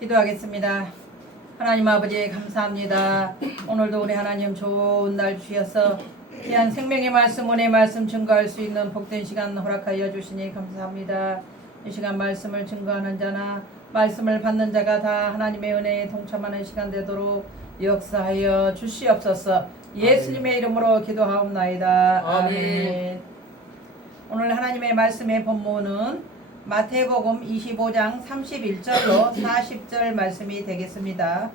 기도하겠습니다. 하나님 아버지 감사합니다. 오늘도 우리 하나님 좋은 날 주셔서 귀한 생명의 말씀, 은혜의 말씀 증거할 수 있는 복된 시간 허락하여 주시니 감사합니다. 이 시간 말씀을 증거하는 자나 말씀을 받는 자가 다 하나님의 은혜에 동참하는 시간 되도록 역사하여 주시옵소서. 예수님의 이름으로 기도하옵나이다. 아멘. 오늘 하나님의 말씀의 본문은 마태복음 25장 31절로 40절 말씀이 되겠습니다.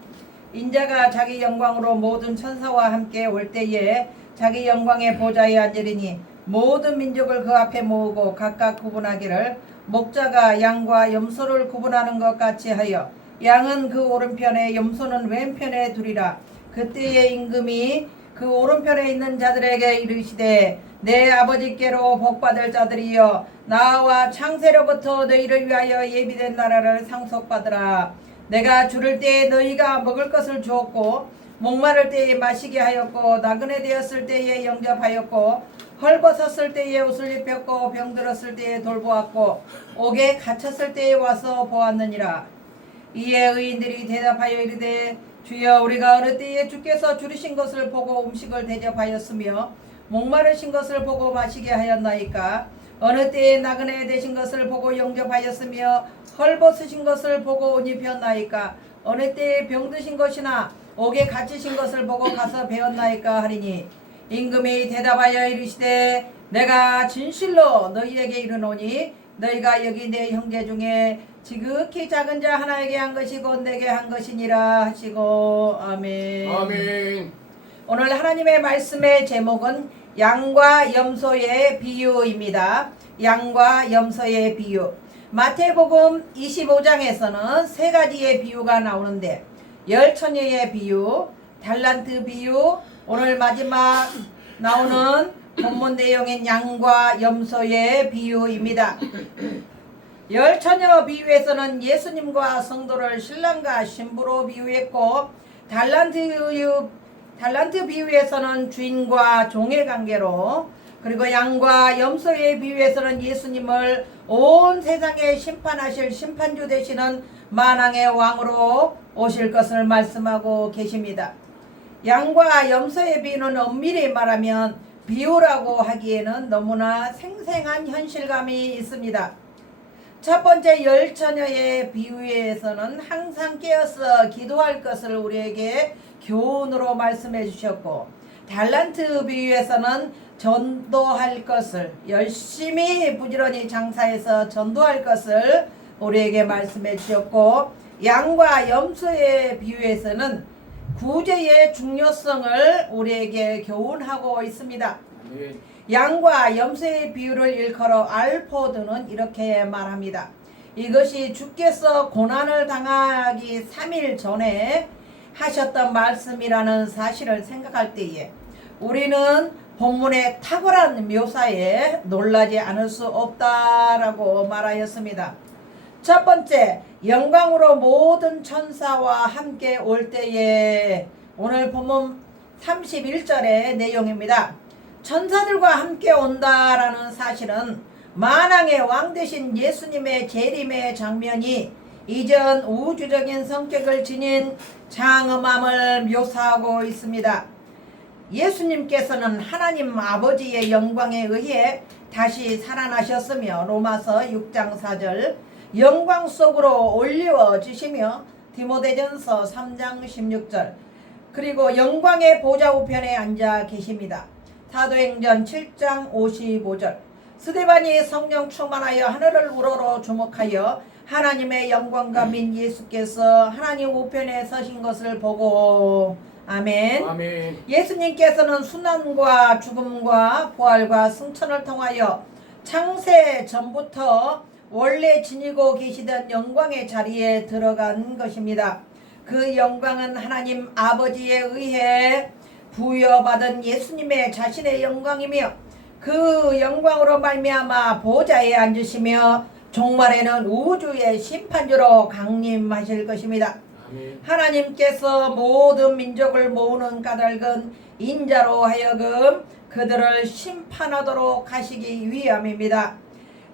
인자가 자기 영광으로 모든 천사와 함께 올 때에 자기 영광의 보좌에 앉으리니 모든 민족을 그 앞에 모으고 각각 구분하기를 목자가 양과 염소를 구분하는 것 같이 하여 양은 그 오른편에 염소는 왼편에 두리라. 그때의 임금이 그 오른편에 있는 자들에게 이르시되 내 아버지께로 복받을 자들이여 나와 창세로부터 너희를 위하여 예비된 나라를 상속받으라. 내가 주를 때에 너희가 먹을 것을 주었고 목마를 때에 마시게 하였고 나그네 되었을 때에 영접하였고 헐벗었을 때에 옷을 입혔고 병들었을 때에 돌보았고 옥에 갇혔을 때에 와서 보았느니라. 이에 의인들이 대답하여 이르되 주여 우리가 어느 때에 주께서 줄이신 것을 보고 음식을 대접하였으며 목마르신 것을 보고 마시게 하였나이까. 어느 때에 나그네 되신 것을 보고 영접하였으며 헐벗으신 것을 보고 옷 입혔나이까. 어느 때에 병드신 것이나 옥에 갇히신 것을 보고 가서 배웠나이까 하리니 임금이 대답하여 이르시되 내가 진실로 너희에게 이르노니 너희가 여기 내 형제 중에 지극히 작은 자 하나에게 한 것이 곧 내게 한 것이니라 하시고 아멘. 아멘. 오늘 하나님의 말씀의 제목은 양과 염소의 비유입니다. 양과 염소의 비유. 마태복음 25장에서는 세 가지의 비유가 나오는데 열처녀의 비유, 달란트 비유, 오늘 마지막 나오는 본문 내용인 양과 염소의 비유입니다. 열처녀 비유에서는 예수님과 성도를 신랑과 신부로 비유했고 달란트 비유에서는 주인과 종의 관계로, 그리고 양과 염소의 비유에서는 예수님을 온 세상에 심판하실 심판주 되시는 만왕의 왕으로 오실 것을 말씀하고 계십니다. 양과 염소의 비유는 엄밀히 말하면 비유라고 하기에는 너무나 생생한 현실감이 있습니다. 첫 번째 열처녀의 비유에서는 항상 깨어서 기도할 것을 우리에게 교훈으로 말씀해 주셨고, 달란트 비유에서는 전도할 것을, 열심히 부지런히 장사해서 전도할 것을 우리에게 말씀해 주셨고, 양과 염소의 비유에서는 구제의 중요성을 우리에게 교훈하고 있습니다. 양과 염소의 비유를 일컬어 알포드는 이렇게 말합니다. 이것이 주께서 고난을 당하기 3일 전에 하셨던 말씀이라는 사실을 생각할 때에 우리는 본문의 탁월한 묘사에 놀라지 않을 수 없다라고 말하였습니다. 첫 번째, 영광으로 모든 천사와 함께 올 때에, 오늘 본문 31절의 내용입니다. 천사들과 함께 온다라는 사실은 만왕의 왕 되신 예수님의 재림의 장면이 이전 우주적인 성격을 지닌 장엄함을 묘사하고 있습니다. 예수님께서는 하나님 아버지의 영광에 의해 다시 살아나셨으며 로마서 6장 4절 영광 속으로 올려지시며 디모데전서 3장 16절 그리고 영광의 보좌 우편에 앉아 계십니다. 사도행전 7장 55절 스데반이 성령 충만하여 하늘을 우러러 주목하여 하나님의 영광과 민 예수께서 하나님 우편에 서신 것을 보고 아멘. 아멘. 예수님께서는 순환과 죽음과 부활과 승천을 통하여 창세 전부터 원래 지니고 계시던 영광의 자리에 들어간 것입니다. 그 영광은 하나님 아버지에 의해 부여받은 예수님의 자신의 영광이며 그 영광으로 말미암아 보좌에 앉으시며 종말에는 우주의 심판주로 강림하실 것입니다. 아멘. 하나님께서 모든 민족을 모으는 까닭은 인자로 하여금 그들을 심판하도록 하시기 위함입니다.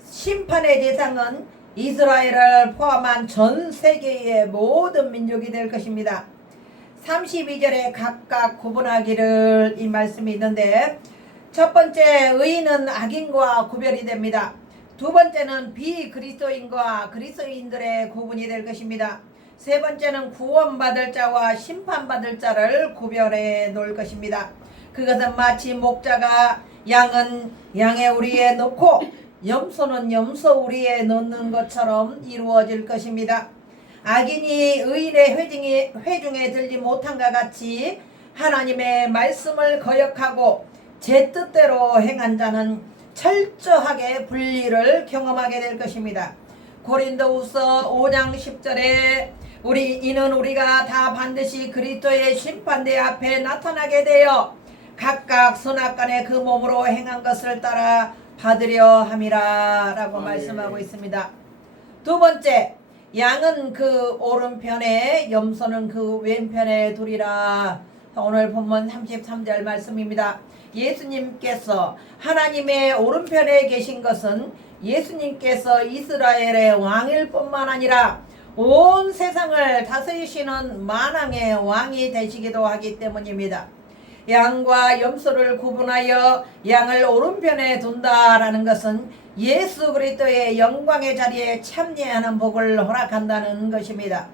심판의 대상은 이스라엘을 포함한 전 세계의 모든 민족이 될 것입니다. 32절에 각각 구분하기를 이 말씀이 있는데, 첫 번째 의인은 악인과 구별이 됩니다. 두 번째는 비그리스도인과 그리스도인들의 구분이 될 것입니다. 세 번째는 구원받을 자와 심판받을 자를 구별해 놓을 것입니다. 그것은 마치 목자가 양은 양의 우리에 넣고 염소는 염소 우리에 넣는 것처럼 이루어질 것입니다. 악인이 의인의 회중에 들지 못한과 같이 하나님의 말씀을 거역하고 제 뜻대로 행한 자는 철저하게 분리를 경험하게 될 것입니다. 고린도후서 5장 10절에 이는 우리가 다 반드시 그리스도의 심판대 앞에 나타나게 되어 각각 선악간에 그 몸으로 행한 것을 따라 받으려 함이라 라고 말씀하고 있습니다. 두 번째, 양은 그 오른편에 염소는 그 왼편에 두리라. 오늘 본문 33절 말씀입니다. 예수님께서 하나님의 오른편에 계신 것은 예수님께서 이스라엘의 왕일 뿐만 아니라 온 세상을 다스리시는 만왕의 왕이 되시기도 하기 때문입니다. 양과 염소를 구분하여 양을 오른편에 둔다라는 것은 예수 그리스도의 영광의 자리에 참여하는 복을 허락한다는 것입니다.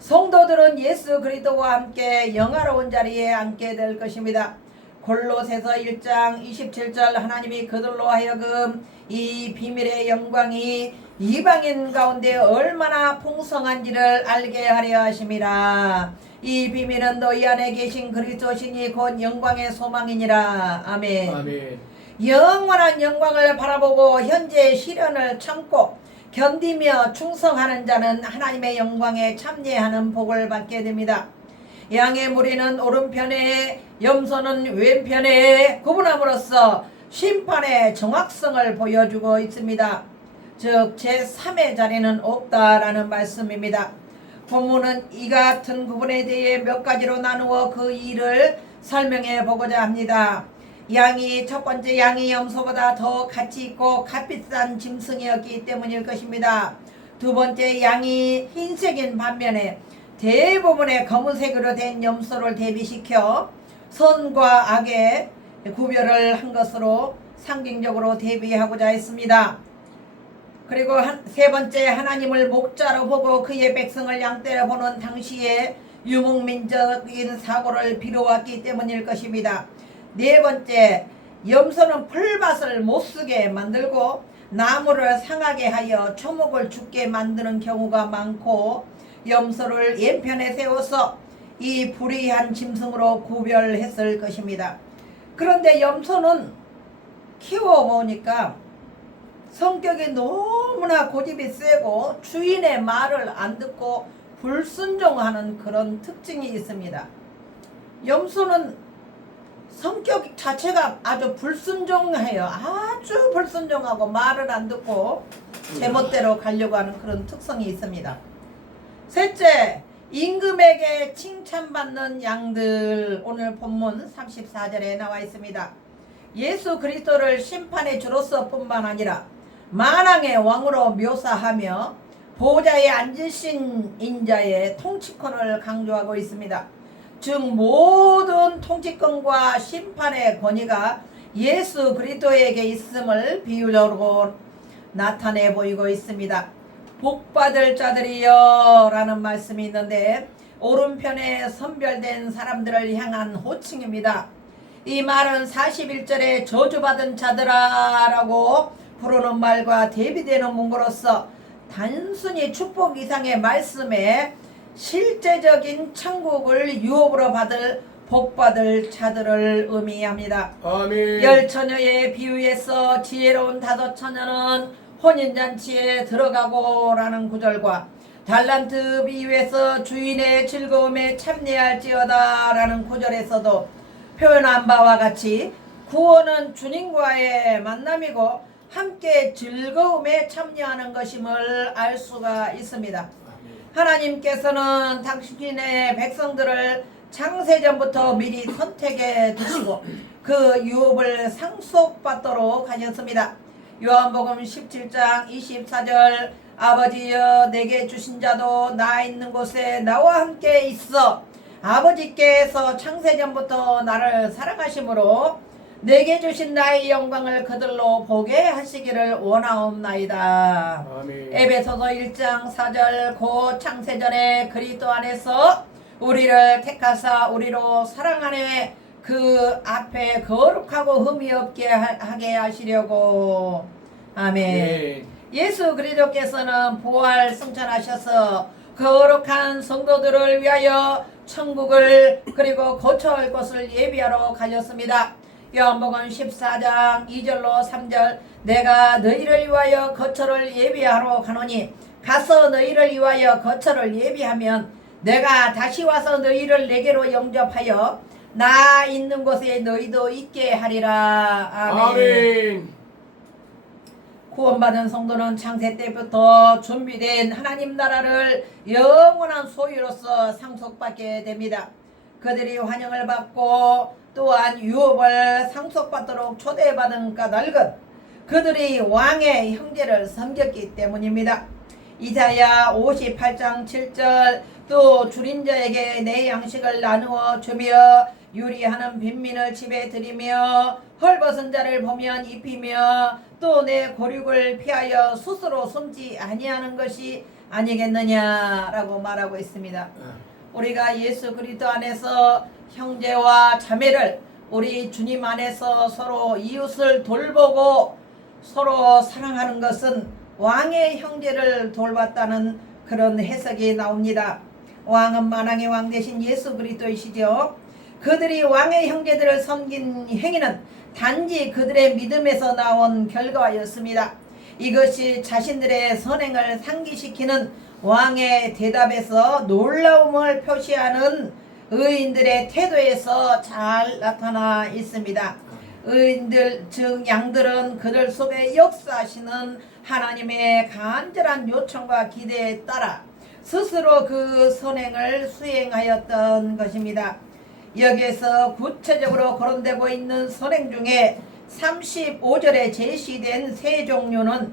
성도들은 예수 그리스도와 함께 영화로운 자리에 앉게 될 것입니다. 골로새서 1장 27절 하나님이 그들로 하여금 이 비밀의 영광이 이방인 가운데 얼마나 풍성한지를 알게 하려 하심이라. 이 비밀은 너희 안에 계신 그리스도시니 곧 영광의 소망이니라. 아멘. 아멘. 영원한 영광을 바라보고 현재의 시련을 참고 견디며 충성하는 자는 하나님의 영광에 참여하는 복을 받게 됩니다. 양의 무리는 오른편에 염소는 왼편에 구분함으로써 심판의 정확성을 보여주고 있습니다. 즉 제3의 자리는 없다라는 말씀입니다. 본문은 이 같은 구분에 대해 몇 가지로 나누어 그 이유를 설명해 보고자 합니다. 첫 번째 양이 염소보다 더 가치 있고 값비싼 짐승이었기 때문일 것입니다. 두 번째, 양이 흰색인 반면에 대부분의 검은색으로 된 염소를 대비시켜 선과 악의 구별을 한 것으로 상징적으로 대비하고자 했습니다. 그리고 세 번째, 하나님을 목자로 보고 그의 백성을 양떼로 보는 당시에 유목민적인 사고를 비루었기 때문일 것입니다. 네 번째, 염소는 풀밭을 못쓰게 만들고 나무를 상하게 하여 초목을 죽게 만드는 경우가 많고 염소를 왼편에 세워서 이 불의한 짐승으로 구별했을 것입니다. 그런데 염소는 키워보니까 성격이 너무나 고집이 세고 주인의 말을 안 듣고 불순종하는 그런 특징이 있습니다. 염소는 성격 자체가 아주 불순종해요. 아주 불순종하고 말을 안 듣고 제멋대로 가려고 하는 그런 특성이 있습니다. 셋째, 임금에게 칭찬받는 양들. 오늘 본문 34절에 나와 있습니다. 예수 그리스도를 심판의 주로서 뿐만 아니라 만왕의 왕으로 묘사하며 보좌에 앉으신 인자의 통치권을 강조하고 있습니다. 즉 모든 통치권과 심판의 권위가 예수 그리스도에게 있음을 비유적으로 나타내 보이고 있습니다. 복받을 자들이여 라는 말씀이 있는데 오른편에 선별된 사람들을 향한 호칭입니다. 이 말은 41절에 저주받은 자들아 라고 부르는 말과 대비되는 문구로서 단순히 축복 이상의 말씀에 실제적인 천국을 유업으로 받을 복받을 자들을 의미합니다. 아멘. 열 처녀의 비유에서 지혜로운 다섯 처녀는 혼인잔치에 들어가고 라는 구절과 달란트 비유에서 주인의 즐거움에 참여할지어다 라는 구절에서도 표현한 바와 같이 구원은 주님과의 만남이고 함께 즐거움에 참여하는 것임을 알 수가 있습니다. 하나님께서는 당신의 백성들을 창세전부터 미리 선택해 두시고 그 유업을 상속받도록 하셨습니다. 요한복음 17장 24절 아버지여 내게 주신 자도 나 있는 곳에 나와 함께 있어 아버지께서 창세전부터 나를 사랑하심으로 내게 주신 나의 영광을 그들로 보게 하시기를 원하옵나이다. 아멘. 에베소서 1장 4절 곧 창세전에 그리스도 안에서 우리를 택하사 우리로 사랑하네 그 앞에 거룩하고 흠이 없게 하게 하시려고. 아멘. 네. 예수 그리스도께서는 부활 승천하셔서 거룩한 성도들을 위하여 천국을 그리고 거처할 곳을 예비하러 가셨습니다. 요한복음 14장 2절로 3절 내가 너희를 위하여 거처를 예비하러 가노니 가서 너희를 위하여 거처를 예비하면 내가 다시 와서 너희를 내게로 영접하여 나 있는 곳에 너희도 있게 하리라. 아멘. 아멘. 구원받은 성도는 창세 때부터 준비된 하나님 나라를 영원한 소유로서 상속받게 됩니다. 그들이 환영을 받고 또한 유업을 상속받도록 초대받은 까닭은 그들이 왕의 형제를 섬겼기 때문입니다. 이사야 58장 7절 또 줄인 자에게 내 양식을 나누어 주며 유리하는 빈민을 집에 들이며 헐벗은 자를 보면 입히며 또 내 고륙을 피하여 스스로 숨지 아니하는 것이 아니겠느냐라고 말하고 있습니다. 우리가 예수 그리스도 안에서 형제와 자매를 우리 주님 안에서 서로 이웃을 돌보고 서로 사랑하는 것은 왕의 형제를 돌봤다는 그런 해석이 나옵니다. 왕은 만왕의 왕 대신 예수 그리스도이시죠. 그들이 왕의 형제들을 섬긴 행위는 단지 그들의 믿음에서 나온 결과였습니다. 이것이 자신들의 선행을 상기시키는 왕의 대답에서 놀라움을 표시하는 의인들의 태도에서 잘 나타나 있습니다. 의인들 즉 양들은 그들 속에 역사하시는 하나님의 간절한 요청과 기대에 따라 스스로 그 선행을 수행하였던 것입니다. 여기에서 구체적으로 거론되고 있는 선행 중에 35절에 제시된 세 종류는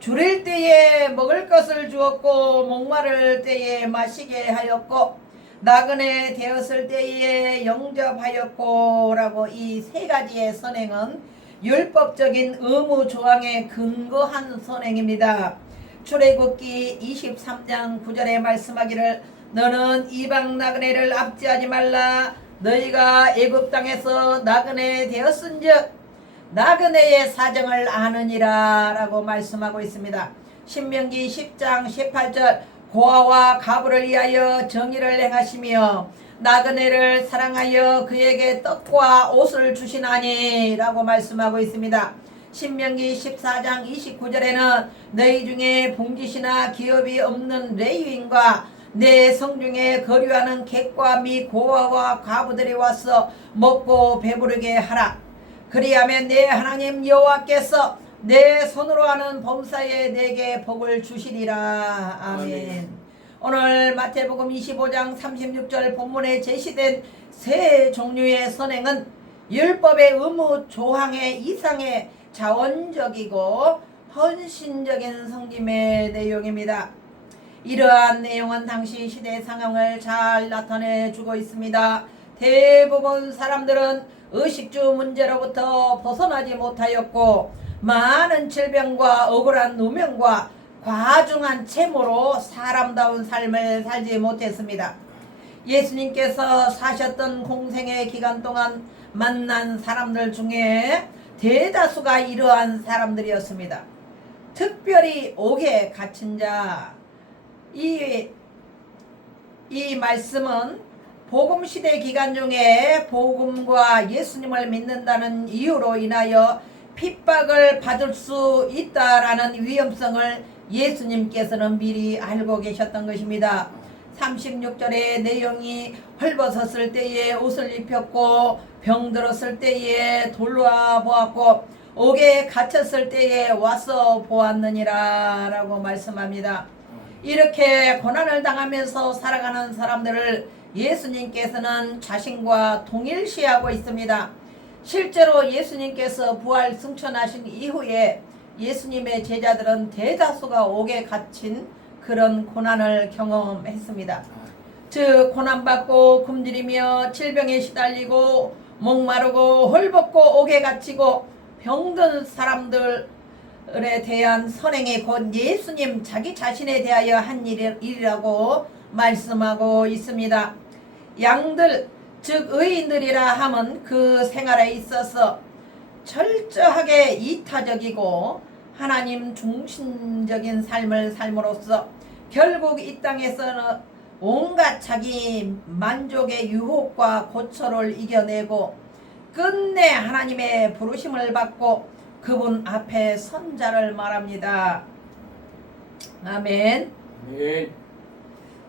줄일 때에 먹을 것을 주었고 목마를 때에 마시게 하였고 나그네 되었을 때에 영접하였고 라고 이 세 가지의 선행은 율법적인 의무 조항에 근거한 선행입니다. 출애굽기 23장 9절에 말씀하기를 너는 이방 나그네를 압제하지 말라 너희가 애굽 땅에서 나그네 되었은즉 나그네의 사정을 아느니라 라고 말씀하고 있습니다. 신명기 10장 18절 고아와 가부를 위하여 정의를 행하시며 나그네를 사랑하여 그에게 떡과 옷을 주시나니 라고 말씀하고 있습니다. 신명기 14장 29절에는 너희 중에 봉짓이나 기업이 없는 레위인과 내 성중에 거류하는 객과 미 고아와 과부들이 와서 먹고 배부르게 하라. 그리하면 내 하나님 여호와께서 내 손으로 하는 범사에 내게 복을 주시리라. 아멘. 오늘 마태복음 25장 36절 본문에 제시된 세 종류의 선행은 율법의 의무 조항의 이상의 자원적이고 헌신적인 섬김의 내용입니다. 이러한 내용은 당시 시대 상황을 잘 나타내주고 있습니다. 대부분 사람들은 의식주 문제로부터 벗어나지 못하였고 많은 질병과 억울한 누명과 과중한 채무로 사람다운 삶을 살지 못했습니다. 예수님께서 사셨던 공생의 기간 동안 만난 사람들 중에 대다수가 이러한 사람들이었습니다. 특별히 옥에 갇힌 자, 이 말씀은 복음시대 기간 중에 복음과 예수님을 믿는다는 이유로 인하여 핍박을 받을 수 있다라는 위험성을 예수님께서는 미리 알고 계셨던 것입니다. 36절의 내용이 헐벗었을 때에 옷을 입혔고 병들었을 때에 돌아 보았고 옥에 갇혔을 때에 와서 보았느니라 라고 말씀합니다. 이렇게 고난을 당하면서 살아가는 사람들을 예수님께서는 자신과 동일시하고 있습니다. 실제로 예수님께서 부활 승천하신 이후에 예수님의 제자들은 대다수가 옥에 갇힌 그런 고난을 경험했습니다. 즉 고난받고 굶주리며 질병에 시달리고 목마르고 헐벗고 옥에 갇히고 병든 사람들에 대한 선행이 곧 예수님 자기 자신에 대하여 한 일이라고 말씀하고 있습니다. 양들 즉 의인들이라 함은 그 생활에 있어서 철저하게 이타적이고 하나님 중심적인 삶을 삶으로써 결국 이 땅에서는 온갖 자기 만족의 유혹과 고초를 이겨내고 끝내 하나님의 부르심을 받고 그분 앞에 선 자를 말합니다. 아멘. 아멘.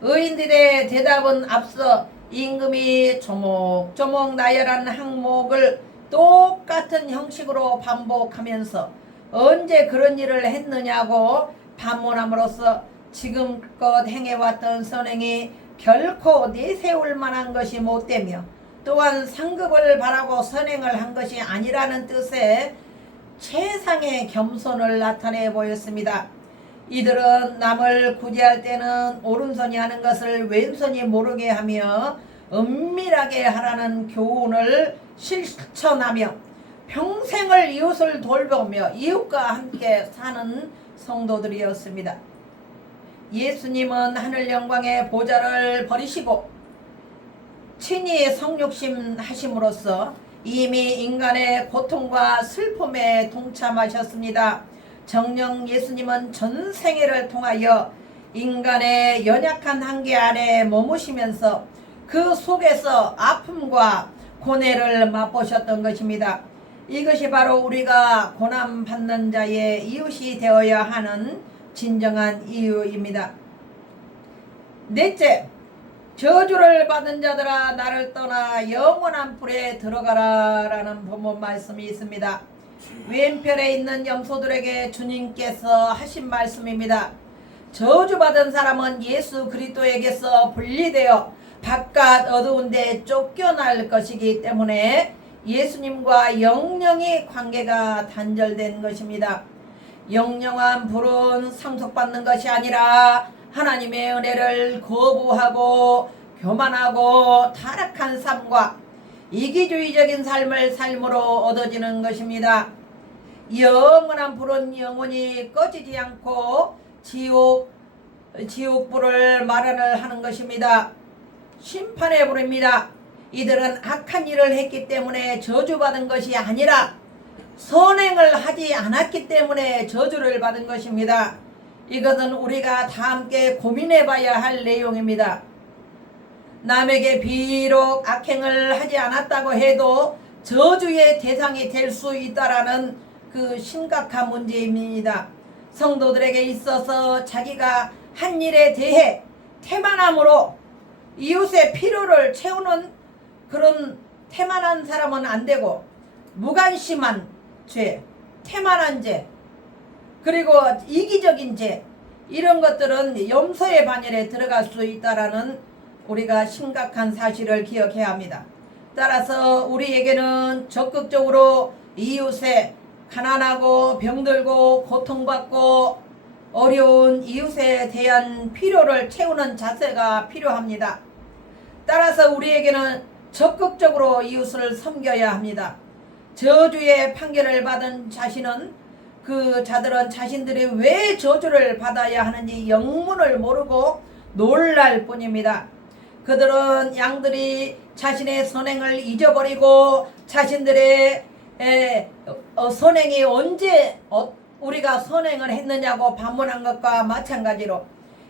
의인들의 대답은 앞서 임금이 조목조목 나열한 항목을 똑같은 형식으로 반복하면서 언제 그런 일을 했느냐고 반문함으로써 지금껏 행해왔던 선행이 결코 내세울 만한 것이 못되며 또한 상급을 바라고 선행을 한 것이 아니라는 뜻의 최상의 겸손을 나타내 보였습니다. 이들은 남을 구제할 때는 오른손이 하는 것을 왼손이 모르게 하며 은밀하게 하라는 교훈을 실천하며 평생을 이웃을 돌보며 이웃과 함께 사는 성도들이었습니다. 예수님은 하늘 영광의 보좌를 버리시고 친히 성육신 하심으로써 이미 인간의 고통과 슬픔에 동참하셨습니다. 정녕 예수님은 전생애를 통하여 인간의 연약한 한계 안에 머무시면서 그 속에서 아픔과 고뇌를 맛보셨던 것입니다. 이것이 바로 우리가 고난받는 자의 이웃이 되어야 하는 진정한 이유입니다. 넷째, 저주를 받은 자들아 나를 떠나 영원한 불에 들어가라 라는 본문 말씀이 있습니다. 왼편에 있는 염소들에게 주님께서 하신 말씀입니다. 저주받은 사람은 예수 그리스도에게서 분리되어 바깥 어두운 데 쫓겨날 것이기 때문에 예수님과 영영이 관계가 단절된 것입니다. 영영한 불은 상속받는 것이 아니라 하나님의 은혜를 거부하고 교만하고 타락한 삶과 이기주의적인 삶을 삶으로 얻어지는 것입니다. 영원한 불은 영원히 꺼지지 않고 지옥불을 마련을 하는 것입니다. 심판의 불입니다. 이들은 악한 일을 했기 때문에 저주받은 것이 아니라 선행을 하지 않았기 때문에 저주를 받은 것입니다. 이것은 우리가 다 함께 고민해 봐야 할 내용입니다. 남에게 비록 악행을 하지 않았다고 해도 저주의 대상이 될 수 있다라는 그 심각한 문제입니다. 성도들에게 있어서 자기가 한 일에 대해 태만함으로 이웃의 필요를 채우는 그런 태만한 사람은 안 되고 무관심한 죄, 태만한 죄, 그리고 이기적인 죄, 이런 것들은 염소의 반열에 들어갈 수 있다라는 우리가 심각한 사실을 기억해야 합니다. 따라서 우리에게는 적극적으로 이웃의 가난하고 병들고 고통받고 어려운 이웃에 대한 필요를 채우는 자세가 필요합니다. 따라서 우리에게는 적극적으로 이웃을 섬겨야 합니다. 저주의 판결을 받은 그 자들은 자신들이 왜 저주를 받아야 하는지 영문을 모르고 놀랄 뿐입니다. 그들은 양들이 자신의 선행을 잊어버리고 자신들의 선행이 언제 우리가 선행을 했느냐고 반문한 것과 마찬가지로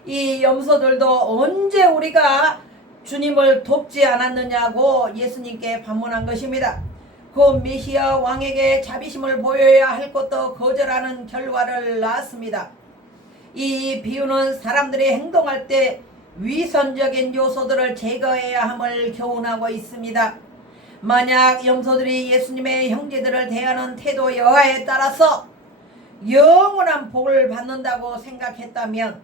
이 염소들도 언제 우리가 주님을 돕지 않았느냐고 예수님께 반문한 것입니다. 그 메시아 왕에게 자비심을 보여야 할 것도 거절하는 결과를 낳았습니다. 이 비유는 사람들이 행동할 때 위선적인 요소들을 제거해야 함을 교훈하고 있습니다. 만약 염소들이 예수님의 형제들을 대하는 태도 여하에 따라서 영원한 복을 받는다고 생각했다면,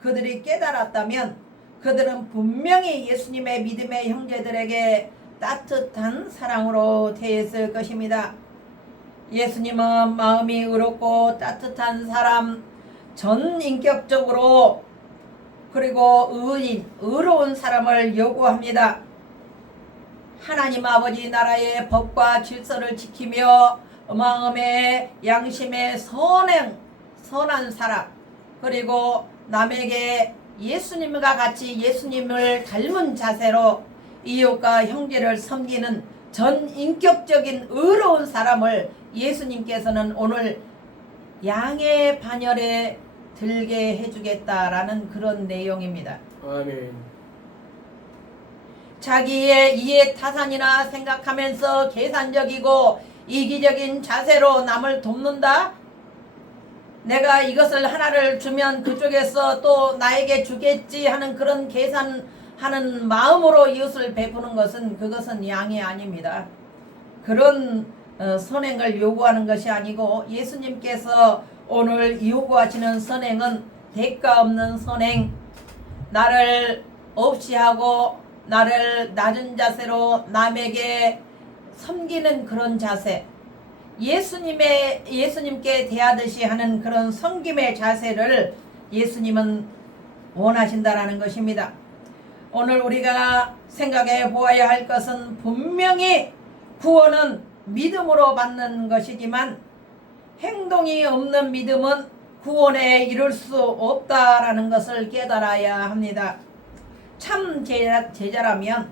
그들이 깨달았다면 그들은 분명히 예수님의 믿음의 형제들에게 따뜻한 사랑으로 대했을 것입니다. 예수님은 마음이 의롭고 따뜻한 사람, 전인격적으로 그리고 의로운 사람을 요구합니다. 하나님 아버지 나라의 법과 질서를 지키며 마음의 양심의 선한 사람, 그리고 남에게 예수님과 같이 예수님을 닮은 자세로 이웃과 형제를 섬기는 전인격적인 의로운 사람을 예수님께서는 오늘 양의 반열에 들게 해주겠다라는 그런 내용입니다. 아멘. 자기의 이해 타산이나 생각하면서 계산적이고 이기적인 자세로 남을 돕는다. 내가 이것을 하나를 주면 그쪽에서 또 나에게 주겠지 하는 그런 계산하는 마음으로 이웃을 베푸는 것은 그것은 양이 아닙니다. 그런 선행을 요구하는 것이 아니고 예수님께서 오늘 요구하시는 선행은 대가 없는 선행, 나를 없이 하고 나를 낮은 자세로 남에게 섬기는 그런 자세, 예수님께 대하듯이 하는 그런 섬김의 자세를 예수님은 원하신다라는 것입니다. 오늘 우리가 생각해 보아야 할 것은 분명히 구원은 믿음으로 받는 것이지만 행동이 없는 믿음은 구원에 이를 수 없다라는 것을 깨달아야 합니다. 참 제자라면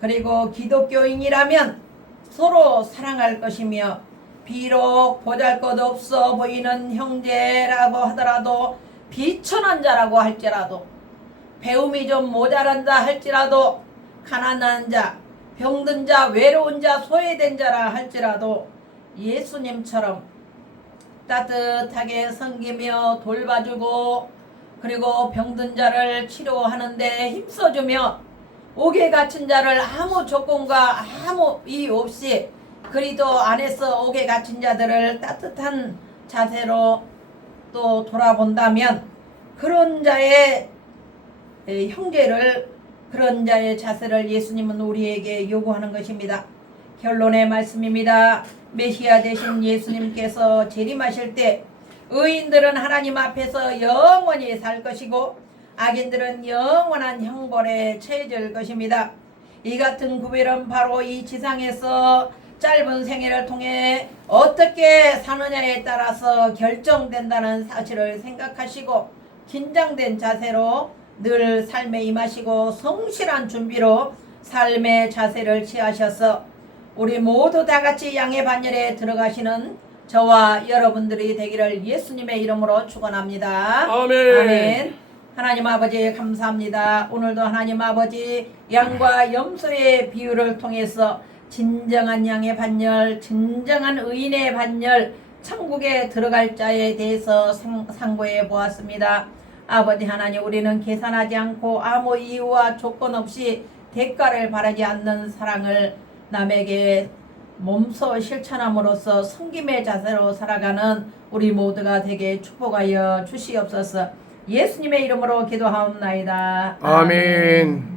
그리고 기독교인이라면 서로 사랑할 것이며 비록 보잘것없어 보이는 형제라고 하더라도 비천한 자라고 할지라도 배움이 좀 모자란다 할지라도 가난한 자, 병든 자, 외로운 자, 소외된 자라 할지라도 예수님처럼 따뜻하게 섬기며 돌봐주고 그리고 병든 자를 치료하는데 힘써주며 옥에 갇힌 자를 아무 조건과 아무 이유 없이 그리도 안에서 옥에 갇힌 자들을 따뜻한 자세로 또 돌아본다면 그런 자의 형제를 그런 자의 자세를 예수님은 우리에게 요구하는 것입니다. 결론의 말씀입니다. 메시아 되신 예수님께서 재림하실 때 의인들은 하나님 앞에서 영원히 살 것이고 악인들은 영원한 형벌에 처해질 것입니다. 이 같은 구별은 바로 이 지상에서 짧은 생애를 통해 어떻게 사느냐에 따라서 결정된다는 사실을 생각하시고 긴장된 자세로 늘 삶에 임하시고 성실한 준비로 삶의 자세를 취하셔서 우리 모두 다같이 양의 반열에 들어가시는 저와 여러분들이 되기를 예수님의 이름으로 축원합니다. 아멘. 아멘. 하나님 아버지 감사합니다. 오늘도 하나님 아버지 양과 염소의 비유를 통해서 진정한 양의 반열, 진정한 의인의 반열, 천국에 들어갈 자에 대해서 상고해 보았습니다. 아버지 하나님, 우리는 계산하지 않고 아무 이유와 조건 없이 대가를 바라지 않는 사랑을 남에게 몸소 실천함으로써 섬김의 자세로 살아가는 우리 모두가 되게 축복하여 주시옵소서. 예수님의 이름으로 기도하옵나이다. 아멘.